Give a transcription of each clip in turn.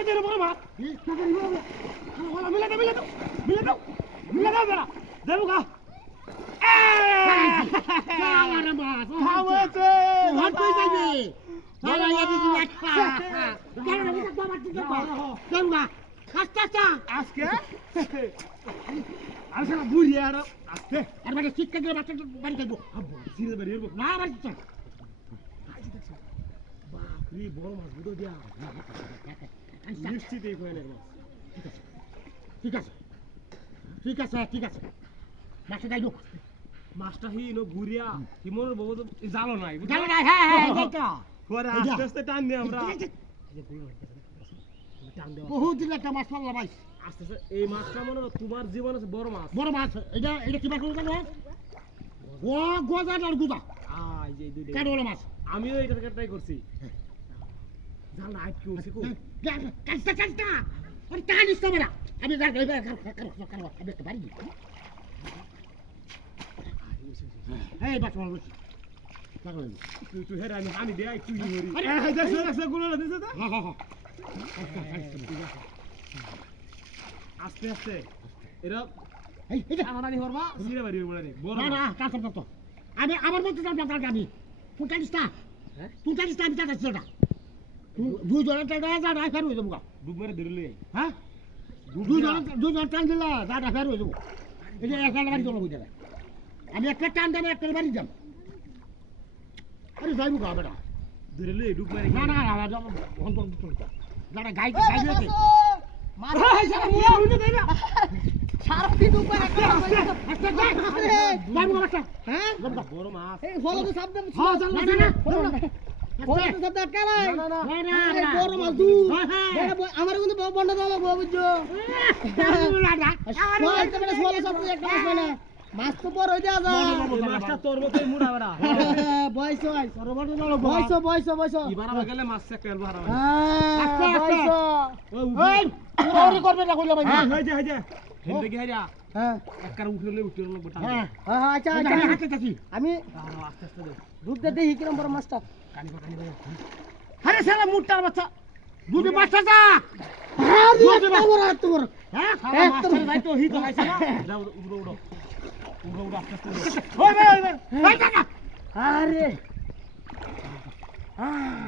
আমাদের বড় মাছ মিলে দাও বেড়া দেবো গা আজকে আজকে বুড়ি আর আজকে আর মানে শিক্ষা দিয়ে বাচ্চাটা বাড়ি যাবো সিরিয়াস বাড়ি যাবো না বাড়ি চল বাপরে বড় মাছ বুঝো দিয়া নিশ্চিত এই কোয়েলের মাছ ঠিক আছে ঠিক আছে ঠিক আছে মাছটা যাই হোক মাছটা হিন ঘুরিয়া হিমনের বাবু তো জালো নাই জালো নাই হ্যাঁ এইটা পরে আস্তে আস্তে টান দিয়ে আমরা টান দেব বহুত দিন একটা মাছ পাল্লা ভাই আস্তে আস্তে এই মাছটা মনে তোমার জীবনে বড় মাছ এটা কি মাছ জানো গোজা আর গুদা এই যে দুইটা কাটওয়ালা মাছ আমিও এটা ট্রাই করছি জাল না আটকে উঠছে কো কাটটা আরে টানিস তো বড়া আমি যা গাইবা কারো আমি একটা বাড়ি এই বাস মাল বসি লাগলো তুই হেরা আমি দেই তুই হরি আরে দেখছ গুলো দিছ তো হ্যাঁ আস্তে আস্তে এরা এই আমাদানি করবা সিরে বাড়ি বলে রে না না কাছ তো আমি আমার মত যাব না আমি পুটালিস্তা হ্যাঁ পুটালিস্তা আমি টাকা ছিলটা দুই জন টাকা যা না ফের হই যাবো বুক মেরে ধরলে হ্যাঁ দুই জন টান দিলা যা না ফের হই যাবো এই একটা বাড়ি চলো বুঝা আমি একটা টান দেব একটা বাড়ি যাব আরে যাইবো গা বেটা ধরলে ডুব মেরে না না না যাব হন তো চলতা যারা গাই আছে মার সারা মুয়া হইনে দেই না সারা দিন উপরে একটা যাইবো বাচ্চা হ্যাঁ বড় মাছ এই ফলো তো শব্দ হ্যাঁ জান না ফলো তো শব্দ আটকা নাই না বড় মাছ দু আমার কিন্তু বন্ধ দাও গো বুঝছো আমার তো বড় ফলো শব্দ একটা মাছ না মাছ তো বড় হই দেয়া যায় মাছটা তোর মতই মুড়া বেড়া বয়স হয় সরবড় দাও বয়স ইবারা গেলে মাছ সে কেলবা হারা বয়স ওই পুরো করবে না কইলা ভাই হ্যাঁ হই যা জিন্দেগি হারিয়া হ্যাঁ একবার উঠলে গোটা হ্যাঁ আচ্ছা আচ্ছা আমি আস্তে আস্তে দে দুধ দে দেখি কিরম বড় মাছটা কানি ভাই আরে শালা মুটটার বাচ্চা দুধে বাচ্চা যা হ্যাঁ দুধে বড় তোর হ্যাঁ মাছটা যাই তো হি তো খাইছে না যাও উড়ো আস্তে আস্তে ওই ভাই কাকা আরে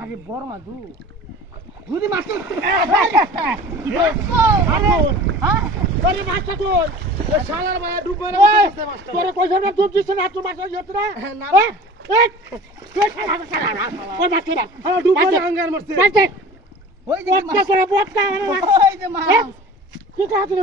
আরে বড় মাছ দুধে মাছ আরে মাছটা তো শালার ভাই ডুব মেরে মাছটা তোরে কইছ না দুধ দিছ না তোর মাছ হইছে না না ওই মাছটা ডুব মেরে আঙ্গার মারছে ওই যে মাছ ওই যে মাছ কি কাজ রে